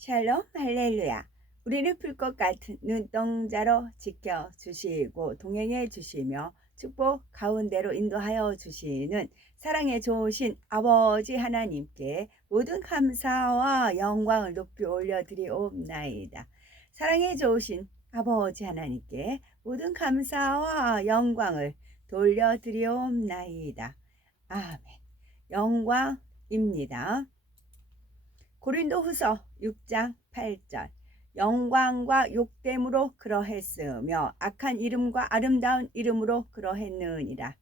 샬롬 할렐루야. 우리를 풀 것 같은 눈동자로 지켜주시고 동행해 주시며 축복 가운데로 인도하여 주시는 사랑에 좋으신 아버지 하나님께 모든 감사와 영광을 높이 올려드리옵나이다. 사랑에 좋으신 아버지 하나님께 모든 감사와 영광을 돌려드리옵나이다. 아멘. 영광입니다. 고린도후서 6장 8절 영광과 욕됨으로 그러했으며 악한 이름과 아름다운 이름으로 그러했느니라.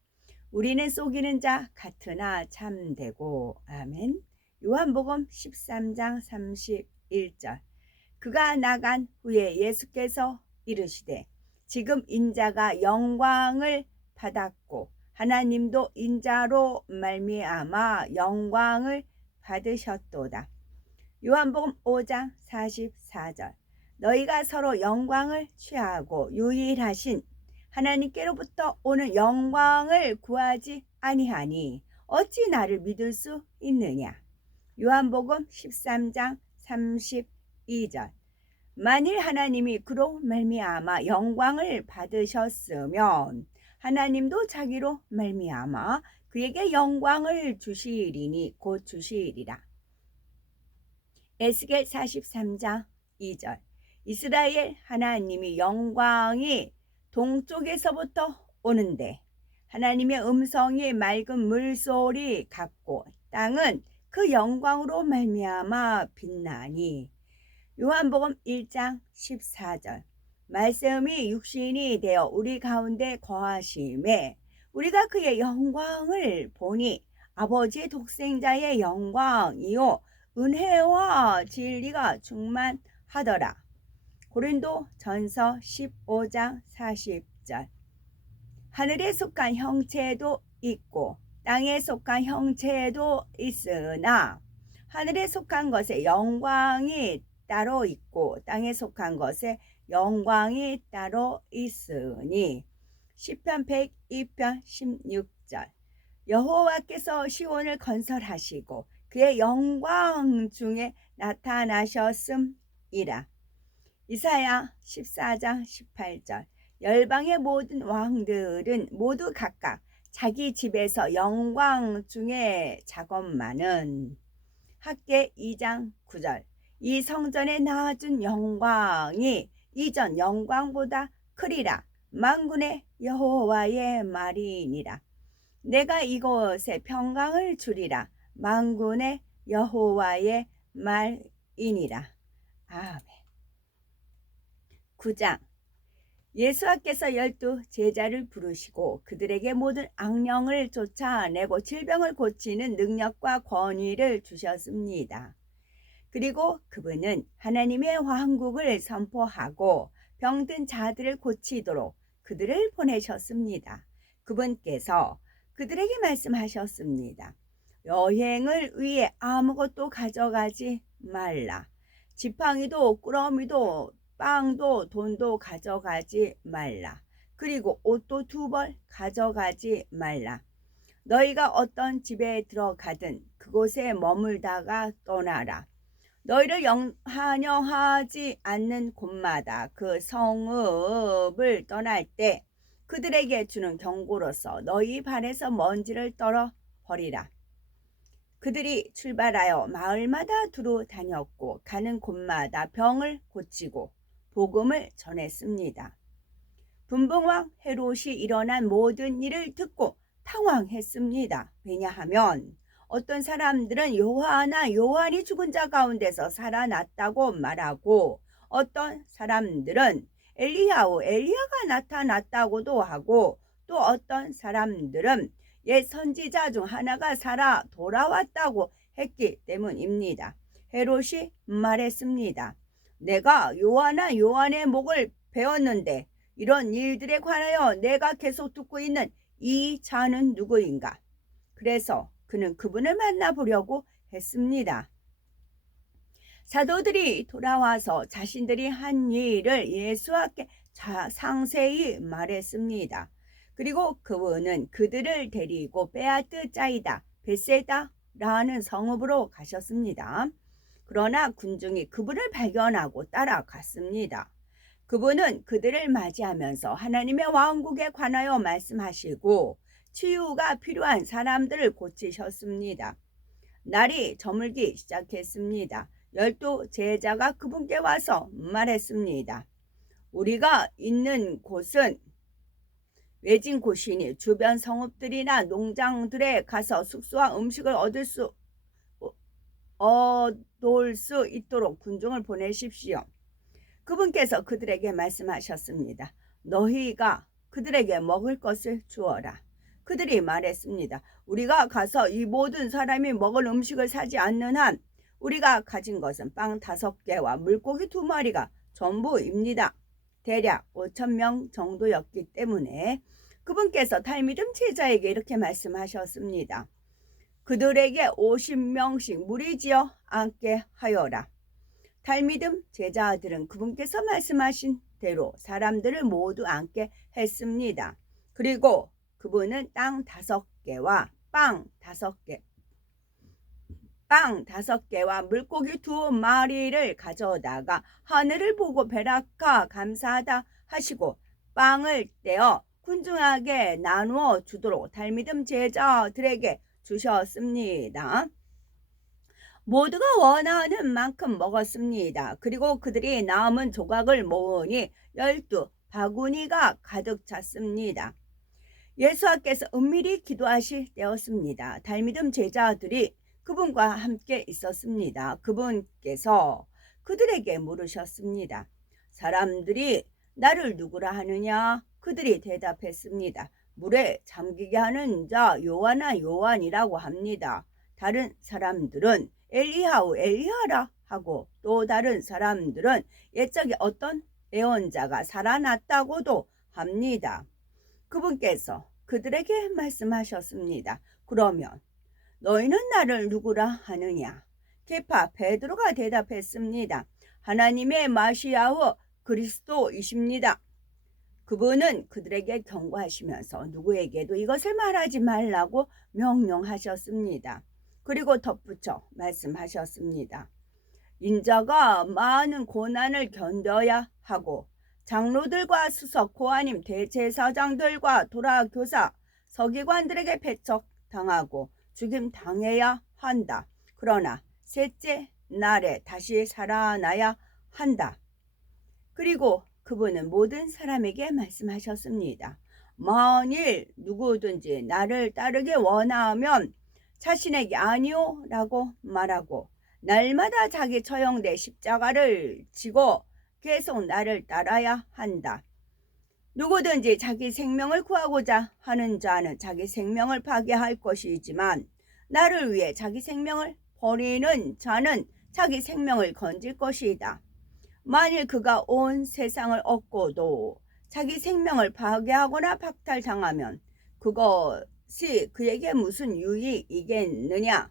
우리는 속이는 자 같으나 참되고. 아멘. 요한복음 13장 31절 그가 나간 후에 예수께서 이르시되 지금 인자가 영광을 받았고 하나님도 인자로 말미암아 영광을 받으셨도다. 요한복음 5장 44절 너희가 서로 영광을 취하고 유일하신 하나님께로부터 오는 영광을 구하지 아니하니 어찌 나를 믿을 수 있느냐. 요한복음 13장 32절 만일 하나님이 그로 말미암아 영광을 받으셨으면 하나님도 자기로 말미암아 그에게 영광을 주시리니 곧 주시리라. 에스겔 43장 2절 이스라엘 하나님이 영광이 동쪽에서부터 오는데 하나님의 음성이 맑은 물소리 같고 땅은 그 영광으로 말미암아 빛나니. 요한복음 1장 14절 말씀이 육신이 되어 우리 가운데 거하심에 우리가 그의 영광을 보니 아버지의 독생자의 영광이요 은혜와 진리가 충만하더라. 고린도 전서 15장 40절 하늘에 속한 형체도 있고 땅에 속한 형체도 있으나 하늘에 속한 것에 영광이 따로 있고 땅에 속한 것에 영광이 따로 있으니. 시편 102편 16절 여호와께서 시온을 건설하시고 그의 영광 중에 나타나셨음이라. 이사야 14장 18절 열방의 모든 왕들은 모두 각각 자기 집에서 영광 중에 작업만은. 학개 2장 9절 이 성전에 낳아준 영광이 이전 영광보다 크리라. 만군의 여호와의 말이니라. 내가 이곳에 평강을 주리라. 만군의 여호와의 말이니라. 아멘. 9장 예수께서 12 제자를 부르시고 그들에게 모든 악령을 쫓아내고 질병을 고치는 능력과 권위를 주셨습니다. 그리고 그분은 하나님의 왕국을 선포하고 병든 자들을 고치도록 그들을 보내셨습니다. 그분께서 그들에게 말씀하셨습니다. 여행을 위해 아무것도 가져가지 말라. 지팡이도 꾸러미도 빵도 돈도 가져가지 말라. 그리고 옷도 2벌 가져가지 말라. 너희가 어떤 집에 들어가든 그곳에 머물다가 떠나라. 너희를 환영하지 않는 곳마다 그 성읍을 떠날 때 그들에게 주는 경고로서 너희 발에서 먼지를 떨어 버리라. 그들이 출발하여 마을마다 두루 다녔고 가는 곳마다 병을 고치고 복음을 전했습니다. 분봉왕 헤롯이 일어난 모든 일을 듣고 당황했습니다. 왜냐하면 어떤 사람들은 요한이 죽은 자 가운데서 살아났다고 말하고 어떤 사람들은 엘리야가 나타났다고도 하고 또 어떤 사람들은 옛 선지자 중 하나가 살아 돌아왔다고 했기 때문입니다. 헤롯이 말했습니다. 내가 요한의 목을 베었는데 이런 일들에 관하여 내가 계속 듣고 있는 이 자는 누구인가? 그래서 그는 그분을 만나보려고 했습니다. 사도들이 돌아와서 자신들이 한 일을 예수께 상세히 말했습니다. 그리고 그분은 그들을 데리고 베아트 짜이다 베세다라는 성읍으로 가셨습니다. 그러나 군중이 그분을 발견하고 따라갔습니다. 그분은 그들을 맞이하면서 하나님의 왕국에 관하여 말씀하시고 치유가 필요한 사람들을 고치셨습니다. 날이 저물기 시작했습니다. 12 제자가 그분께 와서 말했습니다. 우리가 있는 곳은 외진 곳이니 주변 성읍들이나 농장들에 가서 숙소와 음식을 얻을 수 있도록 군중을 보내십시오. 그분께서 그들에게 말씀하셨습니다. 너희가 그들에게 먹을 것을 주어라. 그들이 말했습니다. 우리가 가서 이 모든 사람이 먹을 음식을 사지 않는 한 우리가 가진 것은 빵 5개와 물고기 2마리가 전부입니다. 대략 5,000명 정도였기 때문에 그분께서 달미듬 제자에게 이렇게 말씀하셨습니다. 그들에게 50명씩 무리지어 앉게 하여라. 달미듬 제자들은 그분께서 말씀하신 대로 사람들을 모두 앉게 했습니다. 그리고 그분은 땅 5개와 빵 5개와 물고기 2마리를 가져다가 하늘을 보고 베라카 감사하다 하시고 빵을 떼어 군중에게 나누어 주도록 달미듬 제자들에게 주셨습니다. 모두가 원하는 만큼 먹었습니다. 그리고 그들이 남은 조각을 모으니 12바구니가 가득 찼습니다. 예수께서 은밀히 기도하실 때였습니다. 달미듬 제자들이 그분과 함께 있었습니다. 그분께서 그들에게 물으셨습니다. 사람들이 나를 누구라 하느냐? 그들이 대답했습니다. 물에 잠기게 하는 자 요한이라고 합니다. 다른 사람들은 엘리야라 하고 또 다른 사람들은 옛적에 어떤 예언자가 살아났다고도 합니다. 그분께서 그들에게 말씀하셨습니다. 그러면 너희는 나를 누구라 하느냐? 계파 베드로가 대답했습니다. 하나님의 마시아후 그리스도이십니다. 그분은 그들에게 경고하시면서 누구에게도 이것을 말하지 말라고 명령하셨습니다. 그리고 덧붙여 말씀하셨습니다. 인자가 많은 고난을 견뎌야 하고 장로들과 수석 고아님 대제사장들과 도라교사 서기관들에게 배척당하고 죽임당해야 한다. 그러나 셋째 날에 다시 살아나야 한다. 그리고 그분은 모든 사람에게 말씀하셨습니다. 만일 누구든지 나를 따르기 원하면 자신에게 아니요 라고 말하고 날마다 자기 처형된 십자가를 지고 계속 나를 따라야 한다. 누구든지 자기 생명을 구하고자 하는 자는 자기 생명을 파괴할 것이지만 나를 위해 자기 생명을 버리는 자는 자기 생명을 건질 것이다. 만일 그가 온 세상을 얻고도 자기 생명을 파괴하거나 박탈당하면 그것이 그에게 무슨 유익이겠느냐?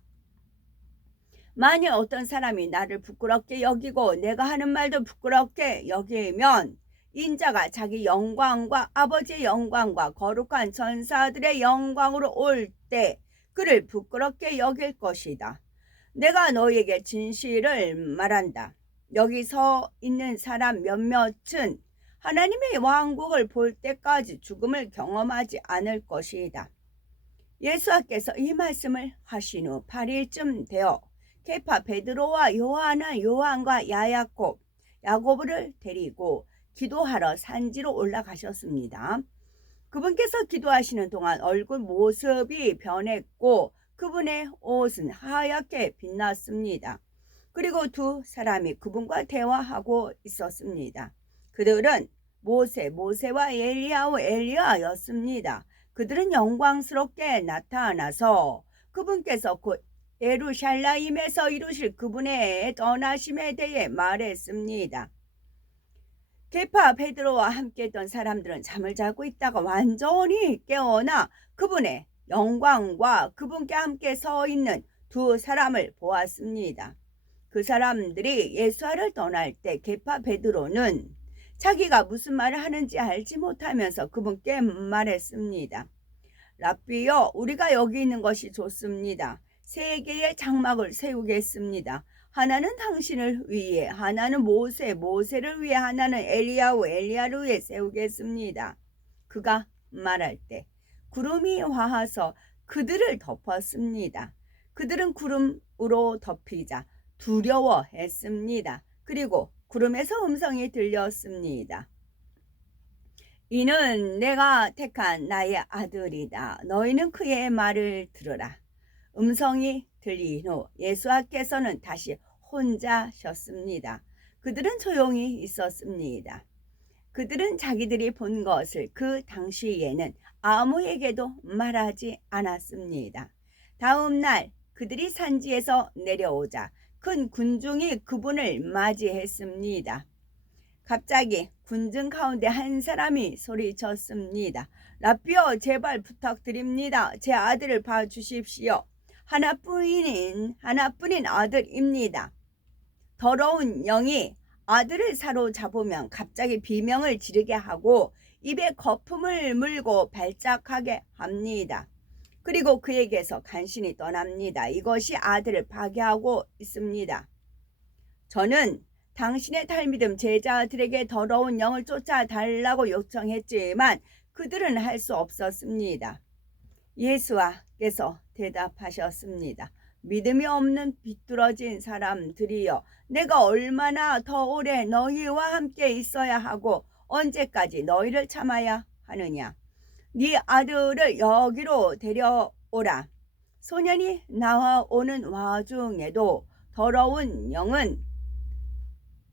만일 어떤 사람이 나를 부끄럽게 여기고 내가 하는 말도 부끄럽게 여기면 인자가 자기 영광과 아버지의 영광과 거룩한 전사들의 영광으로 올 때 그를 부끄럽게 여길 것이다. 내가 너희에게 진실을 말한다. 여기 서 있는 사람 몇몇은 하나님의 왕국을 볼 때까지 죽음을 경험하지 않을 것이다. 예수께서 이 말씀을 하신 후 8일쯤 되어 계파 베드로와 요한과 야고보를 데리고 기도하러 산지로 올라가셨습니다. 그분께서 기도하시는 동안 얼굴 모습이 변했고 그분의 옷은 하얗게 빛났습니다. 그리고 두 사람이 그분과 대화하고 있었습니다. 그들은 모세와 엘리야였습니다. 그들은 영광스럽게 나타나서 그분께서 곧 예루살렘에서 이루실 그분의 떠나심에 대해 말했습니다. 계파 베드로와 함께 했던 사람들은 잠을 자고 있다가 완전히 깨어나 그분의 영광과 그분께 함께 서 있는 두 사람을 보았습니다. 그 사람들이 예수를 떠날 때 계파 베드로는 자기가 무슨 말을 하는지 알지 못하면서 그분께 말했습니다. 라삐여, 우리가 여기 있는 것이 좋습니다. 3개의 장막을 세우겠습니다. 하나는 당신을 위해, 하나는 모세를 위해, 하나는 엘리야를 위해 세우겠습니다. 그가 말할 때 구름이 와서 그들을 덮었습니다. 그들은 구름으로 덮이자 두려워했습니다. 그리고 구름에서 음성이 들렸습니다. 이는 내가 택한 나의 아들이다. 너희는 그의 말을 들으라. 음성이 들린 후 예수께서는 다시 혼자셨습니다. 그들은 조용히 있었습니다. 그들은 자기들이 본 것을 그 당시에는 아무에게도 말하지 않았습니다. 다음 날 그들이 산지에서 내려오자 큰 군중이 그분을 맞이했습니다. 갑자기 군중 가운데 한 사람이 소리쳤습니다. 라삐어, 제발 부탁드립니다. 제 아들을 봐주십시오. 하나뿐인 아들입니다. 더러운 영이 아들을 사로잡으면 갑자기 비명을 지르게 하고 입에 거품을 물고 발작하게 합니다. 그리고 그에게서 간신히 떠납니다. 이것이 아들을 파괴하고 있습니다. 저는 당신의 탈미듬 제자들에게 더러운 영을 쫓아달라고 요청했지만 그들은 할 수 없었습니다. 예수께서 대답하셨습니다. 믿음이 없는 비뚤어진 사람들이여, 내가 얼마나 더 오래 너희와 함께 있어야 하고 언제까지 너희를 참아야 하느냐. 네 아들을 여기로 데려오라. 소년이 나와오는 와중에도 더러운 영은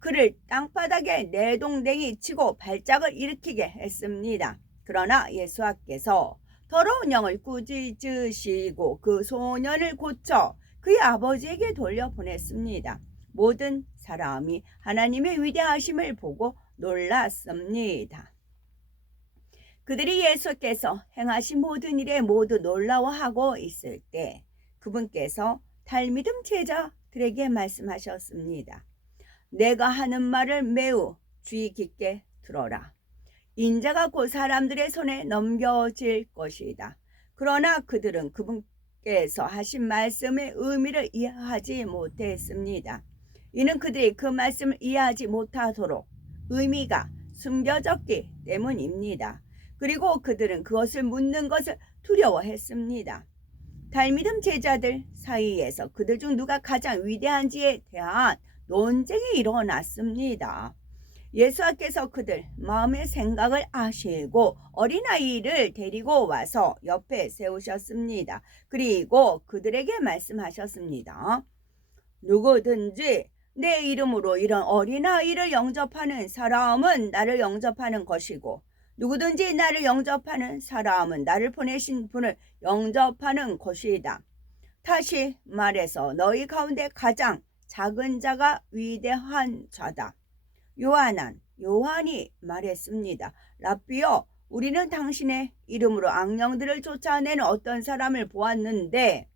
그를 땅바닥에 내동댕이 치고 발작을 일으키게 했습니다. 그러나 예수께서 더러운 영을 꾸짖으시고 그 소년을 고쳐 그의 아버지에게 돌려보냈습니다. 모든 사람이 하나님의 위대하심을 보고 놀랐습니다. 그들이 예수께서 행하신 모든 일에 모두 놀라워하고 있을 때 그분께서 탈미듬 제자들에게 말씀하셨습니다. 내가 하는 말을 매우 주의 깊게 들어라. 인자가 곧 사람들의 손에 넘겨질 것이다. 그러나 그들은 그분께서 하신 말씀의 의미를 이해하지 못했습니다. 이는 그들이 그 말씀을 이해하지 못하도록 의미가 숨겨졌기 때문입니다. 그리고 그들은 그것을 묻는 것을 두려워했습니다. 탈미듬 제자들 사이에서 그들 중 누가 가장 위대한지에 대한 논쟁이 일어났습니다. 예수께서 그들 마음의 생각을 아시고 어린아이를 데리고 와서 옆에 세우셨습니다. 그리고 그들에게 말씀하셨습니다. 누구든지 내 이름으로 이런 어린아이를 영접하는 사람은 나를 영접하는 것이고 누구든지 나를 영접하는 사람은 나를 보내신 분을 영접하는 것이다. 다시 말해서 너희 가운데 가장 작은 자가 위대한 자다. 요한이 말했습니다. 라삐어, 우리는 당신의 이름으로 악령들을 쫓아내는 어떤 사람을 보았는데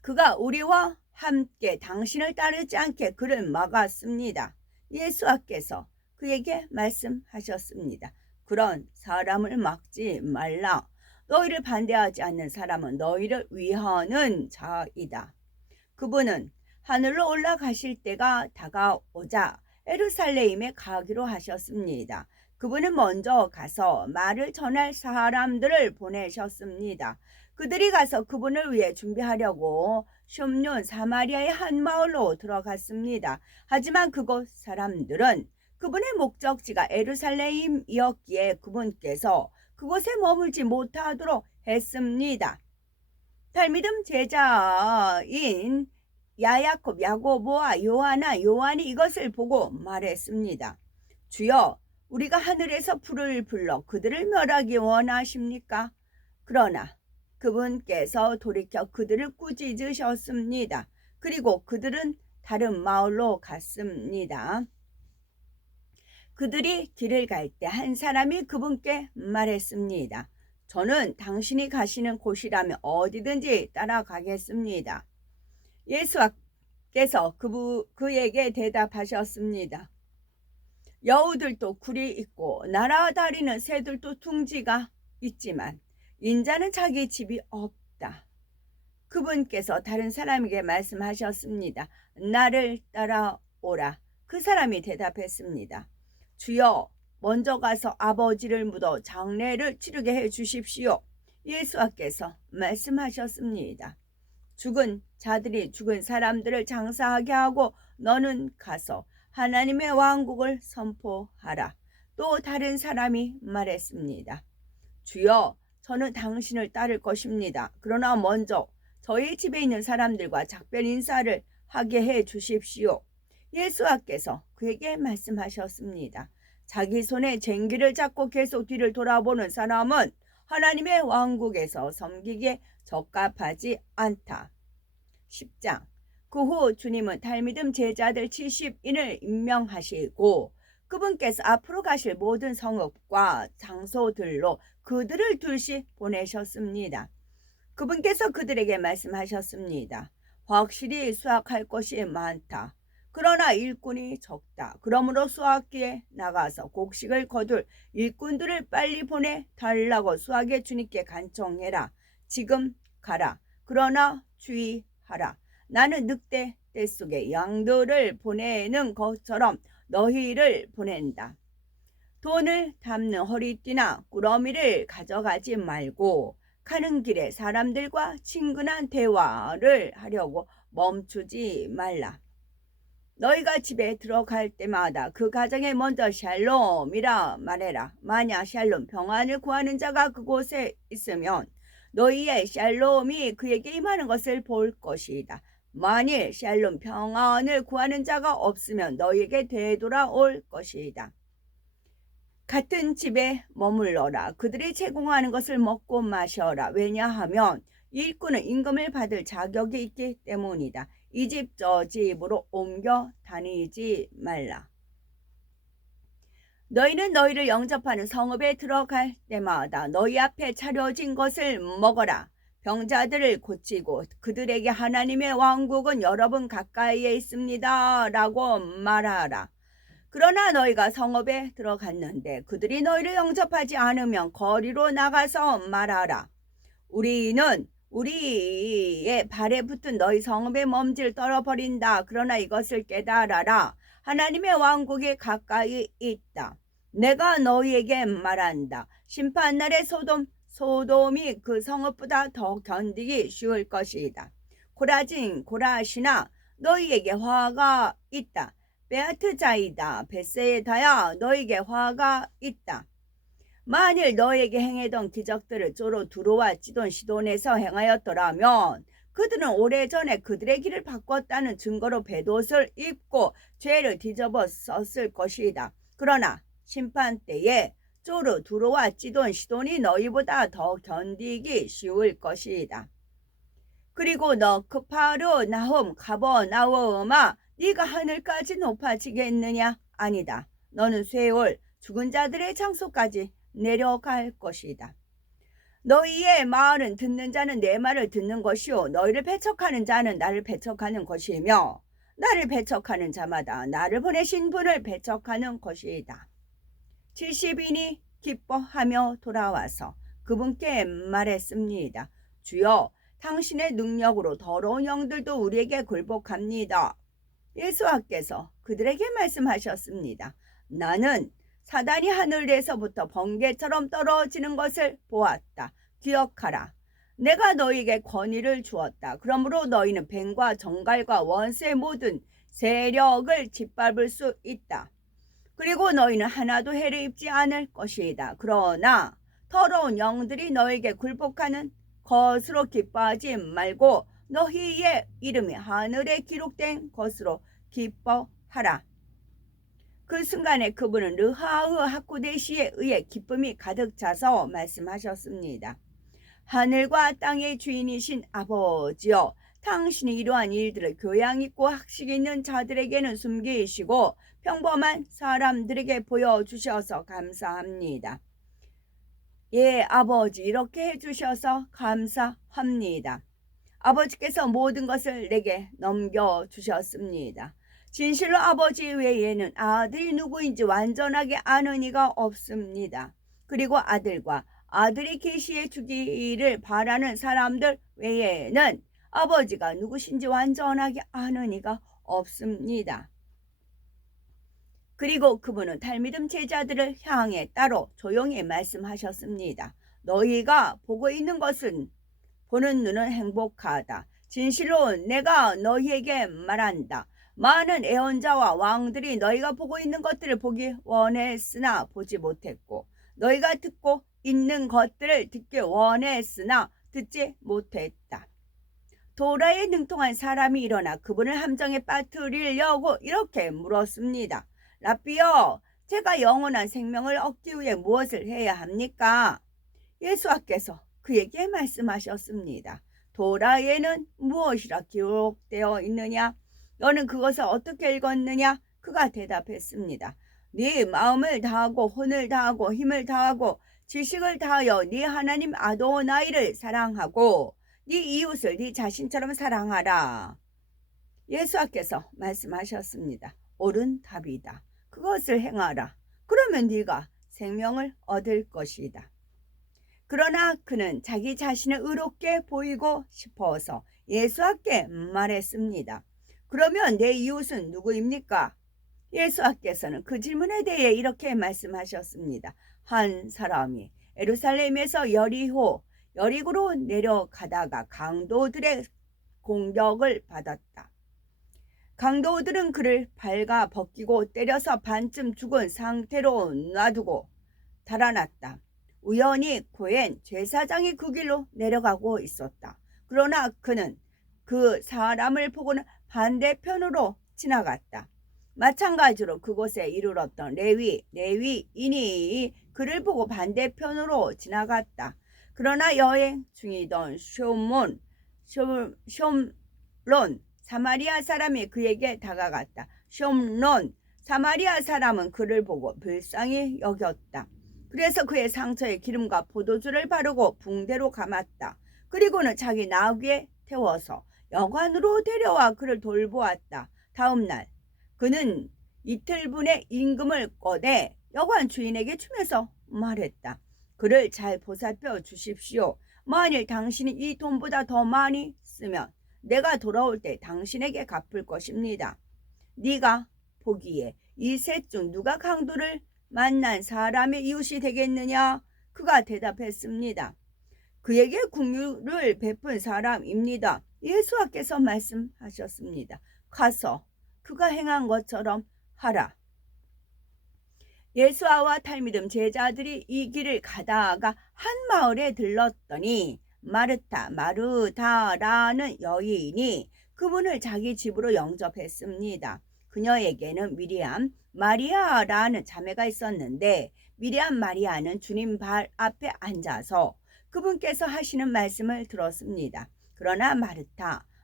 그가 우리와 함께 당신을 따르지 않게 그를 막았습니다. 예수께서 그에게 말씀하셨습니다. 그런 사람을 막지 말라. 너희를 반대하지 않는 사람은 너희를 위하는 자이다. 그분은 하늘로 올라가실 때가 다가오자 예루살렘에 가기로 하셨습니다. 그분은 먼저 가서 말을 전할 사람들을 보내셨습니다. 그들이 가서 그분을 위해 준비하려고 숑륜 사마리아의 한 마을로 들어갔습니다. 하지만 그곳 사람들은 그분의 목적지가 예루살렘이었기에 그분께서 그곳에 머물지 못하도록 했습니다. 탈미듬 제자인 야야콥, 야고보와 요한이 이것을 보고 말했습니다. 주여, 우리가 하늘에서 불을 불러 그들을 멸하기 원하십니까? 그러나 그분께서 돌이켜 그들을 꾸짖으셨습니다. 그리고 그들은 다른 마을로 갔습니다. 그들이 길을 갈 때 한 사람이 그분께 말했습니다. 저는 당신이 가시는 곳이라면 어디든지 따라가겠습니다. 예수께서 그에게 대답하셨습니다. 여우들도 굴이 있고 날아다니는 새들도 둥지가 있지만 인자는 자기 집이 없다. 그분께서 다른 사람에게 말씀하셨습니다. 나를 따라오라. 그 사람이 대답했습니다. 주여, 먼저 가서 아버지를 묻어 장례를 치르게 해 주십시오. 예수께서 말씀하셨습니다. 죽은 자들이 죽은 사람들을 장사하게 하고 너는 가서 하나님의 왕국을 선포하라. 또 다른 사람이 말했습니다. 주여, 저는 당신을 따를 것입니다. 그러나 먼저 저희 집에 있는 사람들과 작별 인사를 하게 해 주십시오. 예수께서 그에게 말씀하셨습니다. 자기 손에 쟁기를 잡고 계속 뒤를 돌아보는 사람은 하나님의 왕국에서 섬기기에 적합하지 않다. 10장. 그 후 주님은 달미듬 제자들 70인을 임명하시고 그분께서 앞으로 가실 모든 성읍과 장소들로 그들을 둘씩 보내셨습니다. 그분께서 그들에게 말씀하셨습니다. 확실히 수확할 것이 많다. 그러나 일꾼이 적다. 그러므로 수확기에 나가서 곡식을 거둘 일꾼들을 빨리 보내달라고 수확의 주님께 간청해라. 지금 가라. 그러나 주의하라. 나는 늑대 떼 속에 양들을 보내는 것처럼 너희를 보낸다. 돈을 담는 허리띠나 꾸러미를 가져가지 말고 가는 길에 사람들과 친근한 대화를 하려고 멈추지 말라. 너희가 집에 들어갈 때마다 그 가정에 먼저 샬롬이라 말해라. 만약 샬롬 평안을 구하는 자가 그곳에 있으면 너희의 샬롬이 그에게 임하는 것을 볼 것이다. 만일 샬롬 평안을 구하는 자가 없으면 너희에게 되돌아올 것이다. 같은 집에 머물러라. 그들이 제공하는 것을 먹고 마셔라. 왜냐하면 일꾼은 임금을 받을 자격이 있기 때문이다. 이 집 저 집으로 옮겨 다니지 말라. 너희는 너희를 영접하는 성읍에 들어갈 때마다 너희 앞에 차려진 것을 먹어라. 병자들을 고치고 그들에게 하나님의 왕국은 여러분 가까이에 있습니다. 라고 말하라. 그러나 너희가 성읍에 들어갔는데 그들이 너희를 영접하지 않으면 거리로 나가서 말하라. 우리는 우리의 발에 붙은 너희 성읍의 먼지를 떨어버린다. 그러나 이것을 깨달아라. 하나님의 왕국이 가까이 있다. 내가 너희에게 말한다. 심판날에 소돔이 그 성읍보다 더 견디기 쉬울 것이다. 고라진 고라시나 너희에게 화가 있다. 베아트자이다. 벳세다야 너희에게 화가 있다. 만일 너에게 행하던 기적들을 쪼로 두로와 찌돈 시돈에서 행하였더라면 그들은 오래전에 그들의 길을 바꿨다는 증거로 벳옷을 입고 죄를 뒤집어 썼을 것이다. 그러나 심판 때에 쪼르 두로와 찌돈 시돈이 너희보다 더 견디기 쉬울 것이다. 그리고 너 크파르 나홈 가버나움아 네가 하늘까지 높아지겠느냐? 아니다. 너는 쇠올 죽은 자들의 장소까지 내려갈 것이다. 너희의 말은 듣는 자는 내 말을 듣는 것이요 너희를 배척하는 자는 나를 배척하는 것이며 나를 배척하는 자마다 나를 보내신 분을 배척하는 것이다. 70인이 기뻐하며 돌아와서 그분께 말했습니다. 주여, 당신의 능력으로 더러운 영들도 우리에게 굴복합니다. 예수께서 그들에게 말씀하셨습니다. 나는 사단이 하늘에서부터 번개처럼 떨어지는 것을 보았다. 기억하라. 내가 너희에게 권위를 주었다. 그러므로 너희는 뱀과 정갈과 원수의 모든 세력을 짓밟을 수 있다. 그리고 너희는 하나도 해를 입지 않을 것이다. 그러나 더러운 영들이 너희에게 굴복하는 것으로 기뻐하지 말고 너희의 이름이 하늘에 기록된 것으로 기뻐하라. 그 순간에 그분은 르하흐 하쿠데시에 의해 기쁨이 가득 차서 말씀하셨습니다. 하늘과 땅의 주인이신 아버지여, 당신이 이러한 일들을 교양 있고 학식 있는 자들에게는 숨기시고 평범한 사람들에게 보여주셔서 감사합니다. 예, 아버지, 이렇게 해주셔서 감사합니다. 아버지께서 모든 것을 내게 넘겨주셨습니다. 진실로 아버지 외에는 아들이 누구인지 완전하게 아는 이가 없습니다. 그리고 아들과 아들이 계시해 주기를 바라는 사람들 외에는 아버지가 누구신지 완전하게 아는 이가 없습니다. 그리고 그분은 달미듬 제자들을 향해 따로 조용히 말씀하셨습니다. 너희가 보고 있는 것은 보는 눈은 행복하다. 진실로 내가 너희에게 말한다. 많은 애언자와 왕들이 너희가 보고 있는 것들을 보기 원했으나 보지 못했고 너희가 듣고 있는 것들을 듣기 원했으나 듣지 못했다. 도라에 능통한 사람이 일어나 그분을 함정에 빠뜨리려고 이렇게 물었습니다. 라비여, 제가 영원한 생명을 얻기 위해 무엇을 해야 합니까? 예수께서 그에게 말씀하셨습니다. 도라에는 무엇이라 기록되어 있느냐? 너는 그것을 어떻게 읽었느냐? 그가 대답했습니다. 네 마음을 다하고 혼을 다하고 힘을 다하고 지식을 다하여 네 하나님 아도나이를 사랑하고 네 이웃을 네 자신처럼 사랑하라. 예수께서 말씀하셨습니다. 옳은 답이다. 그것을 행하라. 그러면 네가 생명을 얻을 것이다. 그러나 그는 자기 자신을 의롭게 보이고 싶어서 예수께 말했습니다. 그러면 내 이웃은 누구입니까? 예수께서는 그 질문에 대해 이렇게 말씀하셨습니다. 한 사람이 예루살렘에서 여리고로 내려가다가 강도들의 공격을 받았다. 강도들은 그를 발가 벗기고 때려서 반쯤 죽은 상태로 놔두고 달아났다. 우연히 고엔 제사장이 그 길로 내려가고 있었다. 그러나 그는 그 사람을 보고는 반대편으로 지나갔다. 마찬가지로 그곳에 이르렀던 레위인이 그를 보고 반대편으로 지나갔다. 그러나 여행 중이던 숑론 사마리아 사람이 그에게 다가갔다. 숑론 사마리아 사람은 그를 보고 불쌍히 여겼다. 그래서 그의 상처에 기름과 포도주를 바르고 붕대로 감았다. 그리고는 자기 나귀에 태워서 여관으로 데려와 그를 돌보았다. 다음 날 그는 이틀분의 임금을 꺼내 여관 주인에게 주면서 말했다. 그를 잘 보살펴 주십시오. 만일 당신이 이 돈보다 더 많이 쓰면 내가 돌아올 때 당신에게 갚을 것입니다. 네가 보기에 이 셋 중 누가 강도를 만난 사람의 이웃이 되겠느냐? 그가 대답했습니다. 그에게 긍휼을 베푼 사람입니다. 예수께서 말씀하셨습니다. 가서 그가 행한 것처럼 하라. 예수와 달미듬 제자들이 이 길을 가다가 한 마을에 들렀더니 마르다라는 여인이 그분을 자기 집으로 영접했습니다. 그녀에게는 미리암, 마리아라는 자매가 있었는데 미리암 마리아는 주님 발 앞에 앉아서 그분께서 하시는 말씀을 들었습니다. 그러나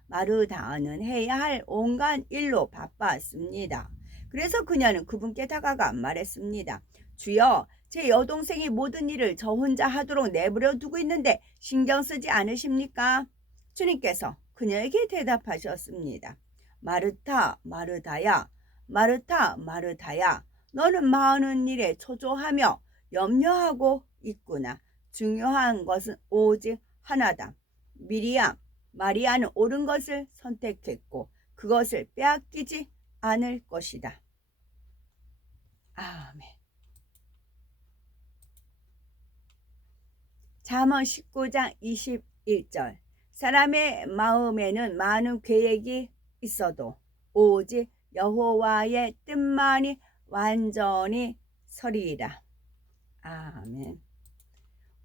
마르다는 해야 할 온갖 일로 바빴습니다. 그래서 그녀는 그분께 다가가 말했습니다. 주여, 제 여동생이 모든 일을 저 혼자 하도록 내버려 두고 있는데 신경 쓰지 않으십니까? 주님께서 그녀에게 대답하셨습니다. 마르다야, 너는 많은 일에 초조하며 염려하고 있구나. 중요한 것은 오직 하나다. 마리아는 옳은 것을 선택했고 그것을 빼앗기지 않을 것이다. 아멘. 잠언 19장 21절. 사람의 마음에는 많은 계획이 있어도 오직 여호와의 뜻만이 완전히 서리이라. 아멘.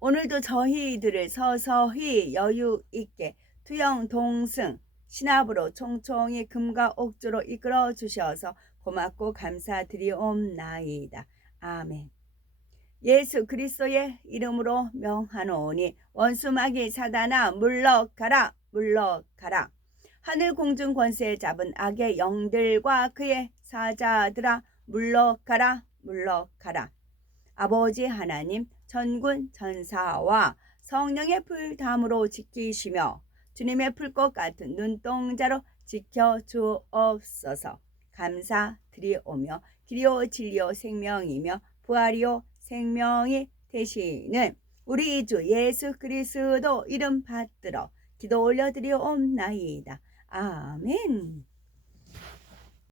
오늘도 저희들을 서서히 여유 있게 투영 동승 신압으로 총총히 금과 옥조로 이끌어 주셔서 고맙고 감사드리옵나이다. 아멘. 예수 그리스도의 이름으로 명하노니 원수마귀 사단아 물러가라. 하늘 공중 권세 잡은 악의 영들과 그의 사자들아 물러가라. 아버지 하나님 천군 천사와 성령의 불담으로 지키시며 주님의 풀꽃 같은 눈동자로 지켜주옵소서. 감사드리오며 길이요 진리요 생명이며 부활이요 생명이 되시는 우리 주 예수 그리스도 이름 받들어 기도 올려드리옵나이다. 아멘.